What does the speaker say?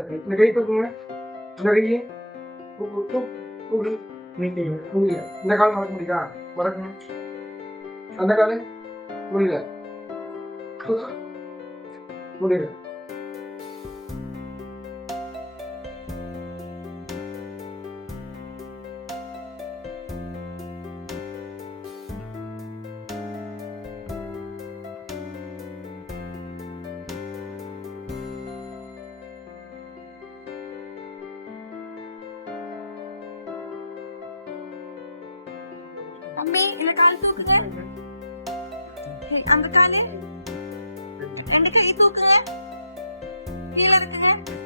சரி, இந்த கை தூக்குங்க. இந்த கையை தூக்கு, தூக்கு, தூக்கு. நீட்டிங்க. முடியல. இந்த கால் மடக்க முடியுதா? மடக்குங்க. அந்த காலு முடியல. தூக்கு. முடியல. தம்பி இந்த கால் தூக்குங்க. அந்த காலு, அந்த கை தூக்குங்க. கீழே இருக்குங்க.